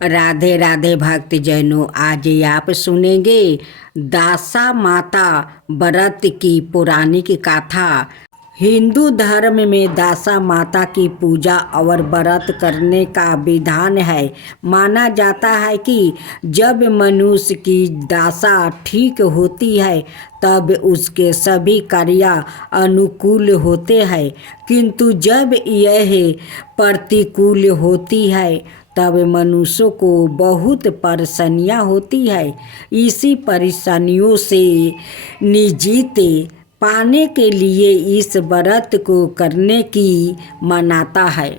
राधे राधे भक्तजनों, आज आप सुनेंगे दासा माता व्रत की पौराणिक गाथा। हिंदू धर्म में दासा माता की पूजा और व्रत करने का विधान है। माना जाता है कि जब मनुष्य की दशा ठीक होती है तब उसके सभी कार्य अनुकूल होते हैं, किंतु जब यह प्रतिकूल होती है तब मनुष्यों को बहुत परेशानियाँ होती है। इसी परेशानियों से निजात पाने के लिए इस व्रत को करने की मान्यता है।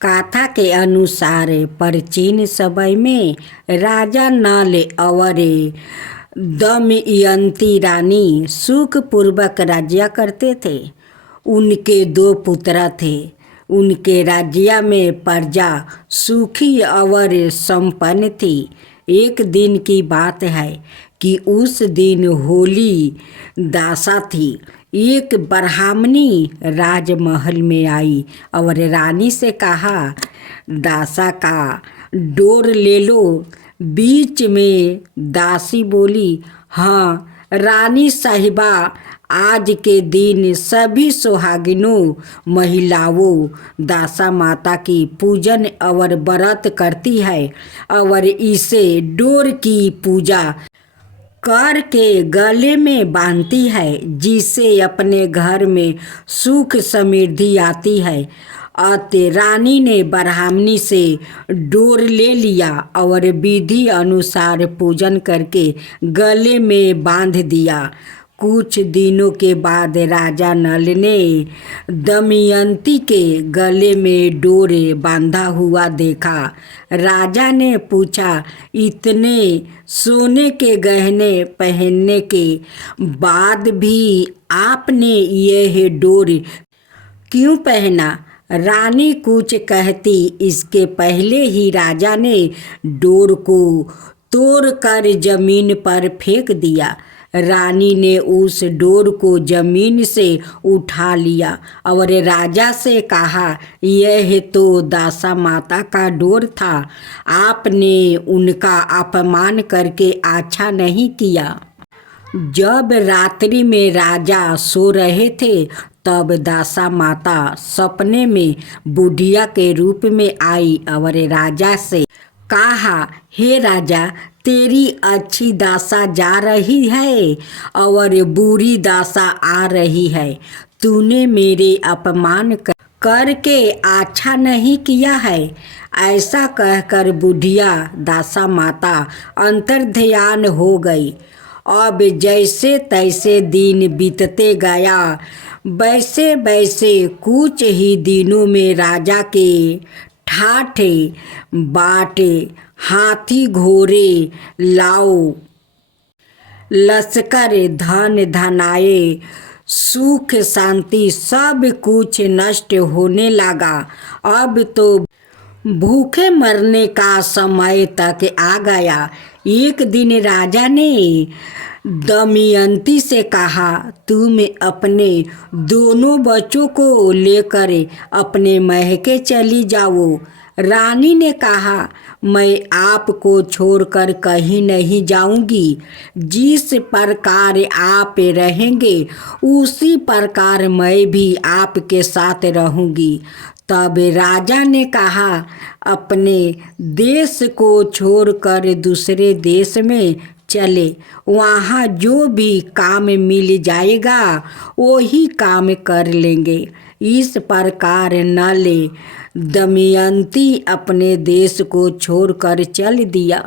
कथा के अनुसार प्राचीन समय में राजा नल और दमयंती रानी सुखपूर्वक राज्य करते थे। उनके 2 पुत्र थे। उनके राज्य में प्रजा सुखी और संपन्न थी। एक दिन की बात है कि उस दिन होली दासा थी। एक ब्राह्मणी राजमहल में आई और रानी से कहा, दासा का डोर ले लो। बीच में दासी बोली, हाँ रानी साहिबा, आज के दिन सभी सुहागिनों महिलाओं दासा माता की पूजन और व्रत करती है और इसे डोर की पूजा करके गले में बांधती है, जिससे अपने घर में सुख समृद्धि आती है। अतः रानी ने ब्राह्मणी से डोर ले लिया और विधि अनुसार पूजन करके गले में बांध दिया। कुछ दिनों के बाद राजा नल ने दमयंती के गले में डोरे बांधा हुआ देखा। राजा ने पूछा, इतने सोने के गहने पहनने के बाद भी आपने यह डोर क्यों पहना? रानी कुछ कहती इसके पहले ही राजा ने डोर को तोड़कर जमीन पर फेंक दिया। रानी ने उस डोर को जमीन से उठा लिया और राजा से कहा, यह तो दासा माता का डोर था। आपने उनका अपमान करके अच्छा नहीं किया। जब रात्रि में राजा सो रहे थे तब दासा माता सपने में बुढ़िया के रूप में आई और राजा से कहा, हे राजा, तेरी अच्छी दासा जा रही है और बुरी दासा आ रही है। तूने मेरे अपमान करके अच्छा नहीं किया है। ऐसा कहकर बुढ़िया दासा माता अंतर्ध्यान हो गई। अब जैसे तैसे दिन बीतते गया, वैसे वैसे कुछ ही दिनों में राजा के ठाठे बाटे हाथी घोड़े लाओ लश्कर धन धनाए सुख शांति सब कुछ नष्ट होने लगा। अब तो भूखे मरने का समय तक आ गया। एक दिन राजा ने दमयंती से कहा, तुम अपने दोनों बच्चों को लेकर अपने महके चली जाओ। रानी ने कहा, मैं आपको छोड़कर कहीं नहीं जाऊंगी। जिस प्रकार आप रहेंगे उसी प्रकार मैं भी आपके साथ रहूंगी। तब राजा ने कहा, अपने देश को छोड़कर दूसरे देश में चले, वहाँ जो भी काम मिल जाएगा वही काम कर लेंगे। इस प्रकार नल दमयंती अपने देश को छोड़कर चल दिया।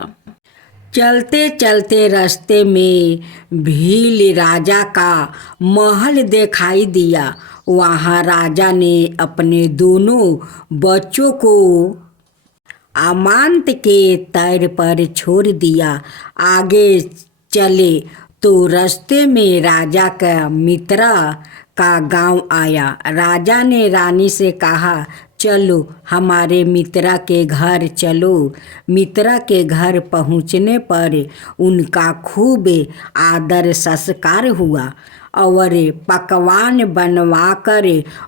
चलते चलते रास्ते में भील राजा का महल दिखाई दिया। वहाँ राजा ने अपने दोनों बच्चों को अमांत के तैर पर छोड़ दिया। आगे चले तो रास्ते में राजा का मित्र का गांव आया। राजा ने रानी से कहा, चलो हमारे मित्रा के घर चलो। मित्रा के घर पहुँचने पर उनका खूब आदर सत्कार हुआ और पकवान बनवाकर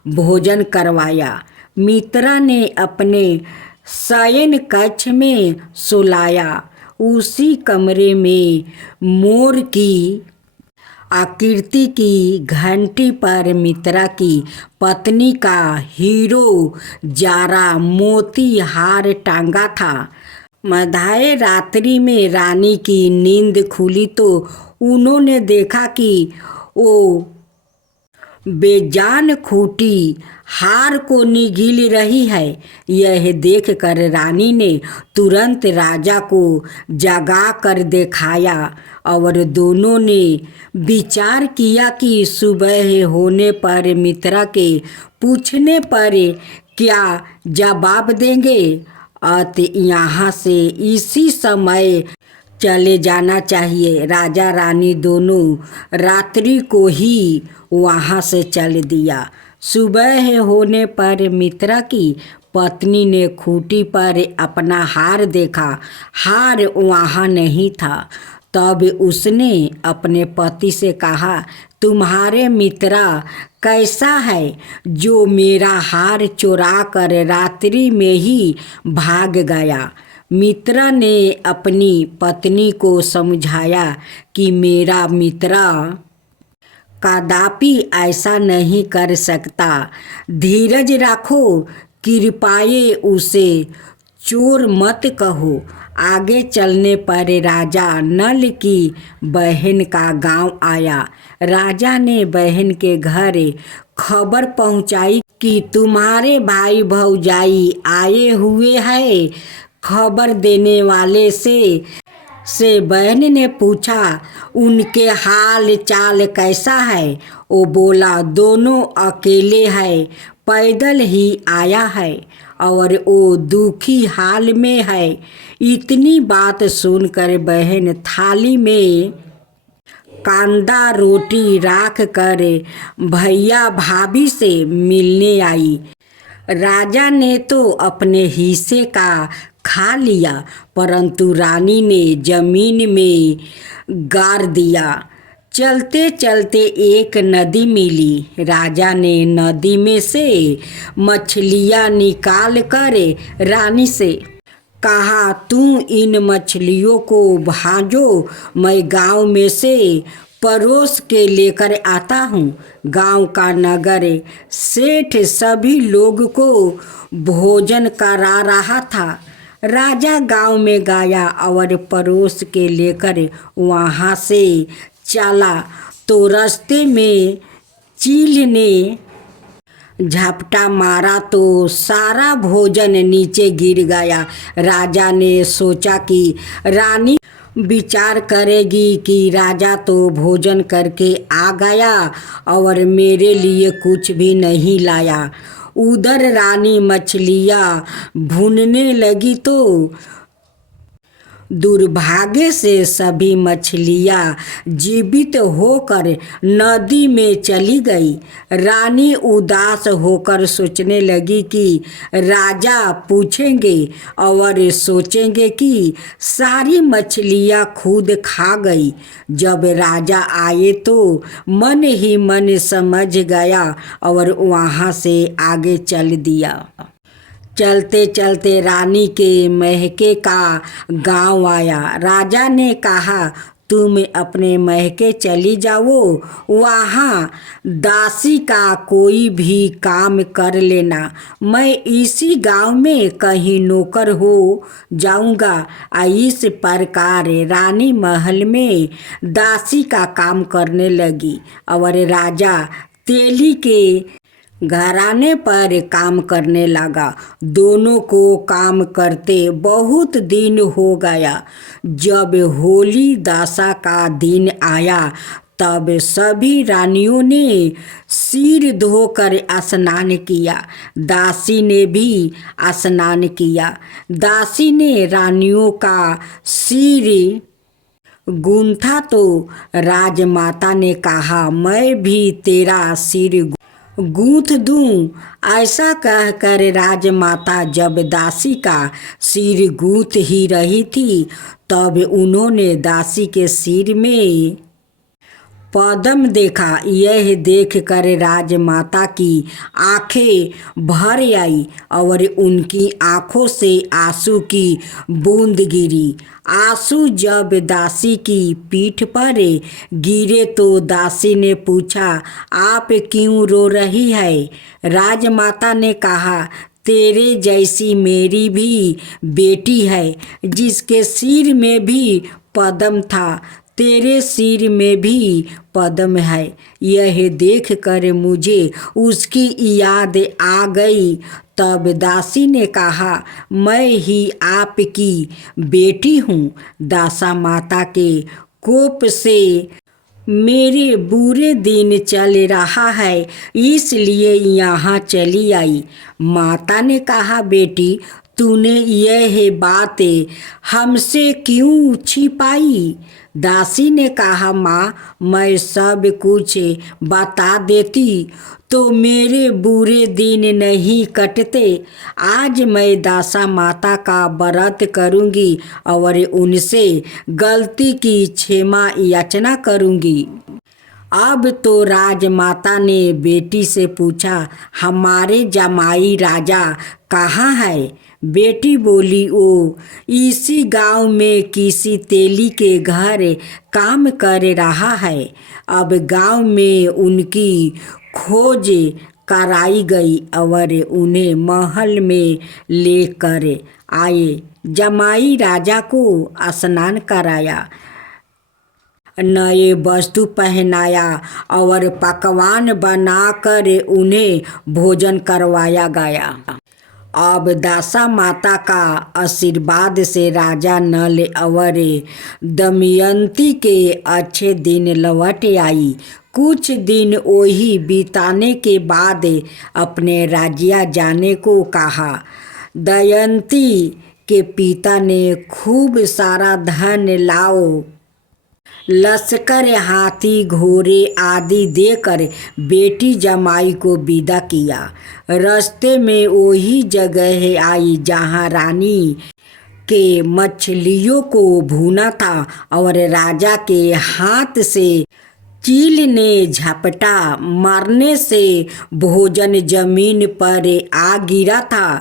भोजन करवाया। मित्रा ने अपने शयन कक्ष में सुलाया। उसी कमरे में मोर की आकृति की घंटी पर मित्रा की पत्नी का हीरो जारा मोती हार टांगा था। मध्य रात्रि में रानी की नींद खुली तो उन्होंने देखा कि वो बेजान खूंटी हार को निगल रही है। यह देखकर रानी ने तुरंत राजा को जगा कर दिखाया और दोनों ने विचार किया कि सुबह होने पर मित्रा के पूछने पर क्या जवाब देंगे। अत यहाँ से इसी समय चले जाना चाहिए। राजा रानी दोनों रात्रि को ही वहाँ से चल दिया। सुबह होने पर मित्रा की पत्नी ने खूंटी पर अपना हार देखा। हार वहाँ नहीं था। तब उसने अपने पति से कहा, तुम्हारे मित्रा कैसा है जो मेरा हार चुरा कर रात्रि में ही भाग गया। मित्रा ने अपनी पत्नी को समझाया कि मेरा मित्रा कदापि ऐसा नहीं कर सकता। धीरज रखो, कृपया उसे चोर मत कहो। आगे चलने पर राजा नल की बहन का गांव आया। राजा ने बहन के घर खबर पहुंचाई कि तुम्हारे भाई भौजाई आए हुए हैं। खबर देने वाले से बहन ने पूछा, उनके हाल चाल कैसा है। वो बोला, दोनों अकेले हैं, पैदल ही आया है और वो दुखी हाल में है। इतनी बात सुनकर बहन थाली में कांदा रोटी रख कर भैया भाभी से मिलने आई। राजा ने तो अपने हिस्से का खा लिया, परंतु रानी ने जमीन में गाड़ दिया। चलते चलते एक नदी मिली। राजा ने नदी में से मछलियाँ निकाल कर रानी से कहा, तुम इन मछलियों को भाजो, मैं गांव में से परोस के लेकर आता हूँ। गांव का नगर सेठ सभी लोग को भोजन करा रहा था। राजा गांव में गया और परोस के लेकर वहाँ से चला तो रास्ते में चील ने झपटा मारा तो सारा भोजन नीचे गिर गया। राजा ने सोचा कि रानी विचार करेगी कि राजा तो भोजन करके आ गया और मेरे लिए कुछ भी नहीं लाया। उधर रानी मछलियाँ भूनने लगी तो दुर्भाग्य से सभी मछलियाँ जीवित होकर नदी में चली गई। रानी उदास होकर सोचने लगी कि राजा पूछेंगे और सोचेंगे कि सारी मछलियाँ खुद खा गई। जब राजा आए तो मन ही मन समझ गया और वहाँ से आगे चल दिया। चलते चलते रानी के महके का गांव आया। राजा ने कहा, तुम अपने महके चली जाओ, वहाँ दासी का कोई भी काम कर लेना। मैं इसी गांव में कहीं नौकर हो जाऊंगा। इस प्रकार रानी महल में दासी का काम करने लगी और राजा तेली के घराने पर काम करने लगा। दोनों को काम करते बहुत दिन हो गया। जब होली दासा का दिन आया तब सभी रानियों ने सिर धोकर स्नान किया। दासी ने भी स्नान किया। दासी ने रानियों का सिर गूंथा तो राजमाता ने कहा, मैं भी तेरा सिर गूंथ दूं। ऐसा कहकर राजमाता जब दासी का सिर गूंथ ही रही थी तब उन्होंने दासी के सिर में पदम देखा। यह देख कर राजमाता की आंखें भर आई और उनकी आंखों से आंसू की बूंद गिरी। आंसू जब दासी की पीठ पर गिरे तो दासी ने पूछा, आप क्यों रो रही है? राजमाता ने कहा, तेरे जैसी मेरी भी बेटी है जिसके सिर में भी पद्म था, तेरे सिर में भी पद्म है। यह देख कर मुझे उसकी याद आ गई। तब दासी ने कहा, मैं ही आपकी बेटी हूँ। दासा माता के कोप से मेरे बुरे दिन चल रहा है, इसलिए यहाँ चली आई। माता ने कहा, बेटी तूने यह बातें हमसे क्यों छिपाई? दासी ने कहा, माँ मैं सब कुछ बता देती तो मेरे बुरे दिन नहीं कटते। आज मैं दासा माता का व्रत करूँगी और उनसे गलती की क्षमा याचना करूँगी। अब तो राजमाता ने बेटी से पूछा, हमारे जमाई राजा कहाँ है? बेटी बोली, ओ इसी गांव में किसी तेली के घर काम कर रहा है। अब गांव में उनकी खोज कराई गई और उन्हें महल में लेकर आए। जमाई राजा को स्नान कराया, नए वस्त्र पहनाया और पकवान बनाकर उन्हें भोजन करवाया गया। अब दासा माता का आशीर्वाद से राजा नल और दमयंती के अच्छे दिन लौट आई। कुछ दिन वही बिताने के बाद अपने राज्य जाने को कहा। दमयंती के पिता ने खूब सारा धन लाओ, लश्कर, हाथी, घोड़े आदि देकर बेटी जमाई को विदा किया। रास्ते में वही जगह आई जहाँ रानी के मछलियों को भूना था और राजा के हाथ से चील ने झपटा मारने से भोजन जमीन पर आ गिरा था।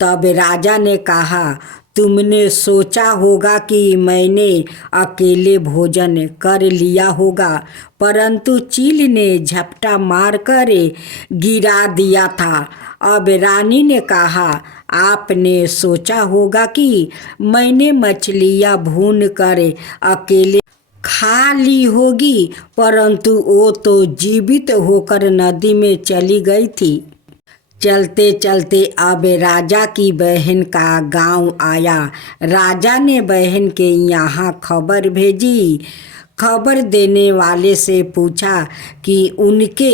तब राजा ने कहा, तुमने सोचा होगा कि मैंने अकेले भोजन कर लिया होगा, परंतु चील ने झपटा मारकर गिरा दिया था। अब रानी ने कहा, आपने सोचा होगा कि मैंने मछलियाँ भून कर अकेले खा ली होगी, परंतु वो तो जीवित होकर नदी में चली गई थी। चलते चलते अब राजा की बहन का गांव आया। राजा ने बहन के यहाँ खबर भेजी। खबर देने वाले से पूछा कि उनके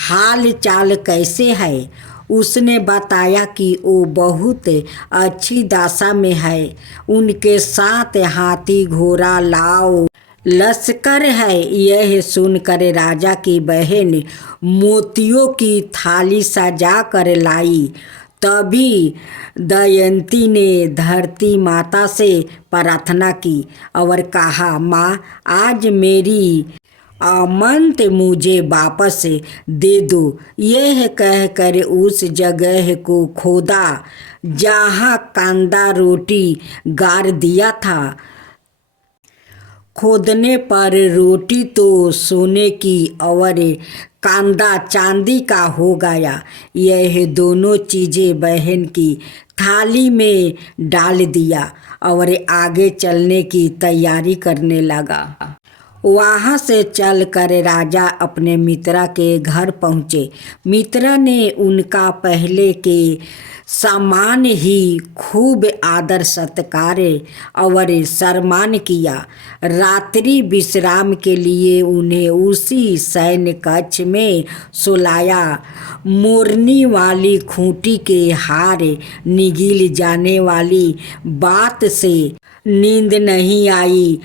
हाल चाल कैसे है। उसने बताया कि वो बहुत अच्छी दशा में है, उनके साथ हाथी, घोड़ा, लाओ, लश्कर है। यह सुनकर राजा की बहन मोतियों की थाली सजा कर लाई। तभी दमयंती ने धरती माता से प्रार्थना की और कहा, माँ आज मेरी अमंत मुझे वापस दे दो। यह कहकर उस जगह को खोदा जहाँ कांदा रोटी गाड़ दिया था। खोदने पर रोटी तो सोने की और कांदा चांदी का हो गया। यह दोनों चीज़ें बहन की थाली में डाल दिया और आगे चलने की तैयारी करने लगा। वहाँ से चलकर राजा अपने मित्रा के घर पहुँचे। मित्रा ने उनका पहले के समान ही खूब आदर सत्कार और सम्मान किया। रात्रि विश्राम के लिए उन्हें उसी सैन्य कक्ष में सुलाया। मोरनी वाली खूंटी के हार निगल जाने वाली बात से नींद नहीं आई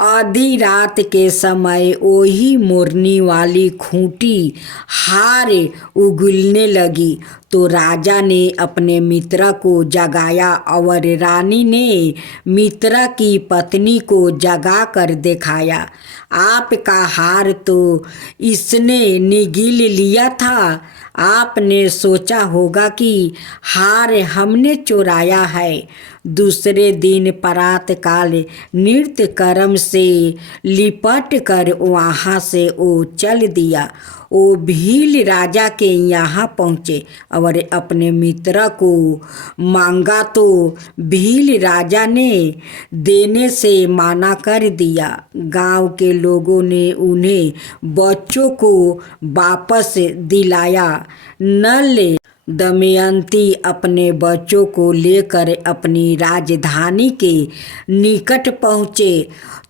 आधी रात के समय ओही मोरनी वाली खूंटी हार उगलने लगी तो राजा ने अपने मित्र को जगाया और रानी ने मित्र की पत्नी को जगा कर दिखाया। आपका हार तो इसने निगल लिया था। आपने सोचा होगा कि हार हमने चुराया है। दूसरे दिन प्रातः काल नृत्य कर्म से लिपट कर वहाँ से वो चल दिया। वो भील राजा के यहाँ पहुँचे और अपने मित्र को मांगा तो भील राजा ने देने से मना कर दिया। गांव के लोगों ने उन्हें बच्चों को वापस दिलाया। नल दमयंती अपने बच्चों को लेकर अपनी राजधानी के निकट पहुँचे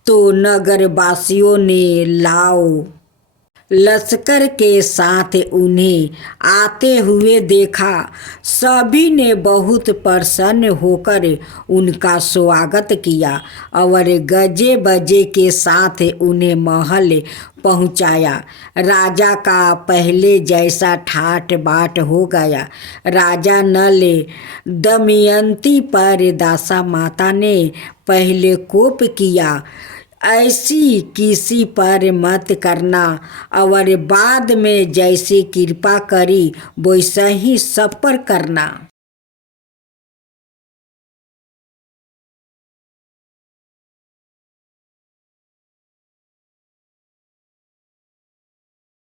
तो नगरवासियों ने लाओ लश्कर के साथ उन्हें आते हुए देखा। सभी ने बहुत प्रसन्न होकर उनका स्वागत किया और गजे बजे के साथ उन्हें महल पहुंचाया। राजा का पहले जैसा ठाट बाट हो गया। राजा नल दमयंती पर दासा माता ने पहले कोप किया, ऐसी किसी पर मत करना, और बाद में जैसी कृपा करी वैसा ही सब पर करना।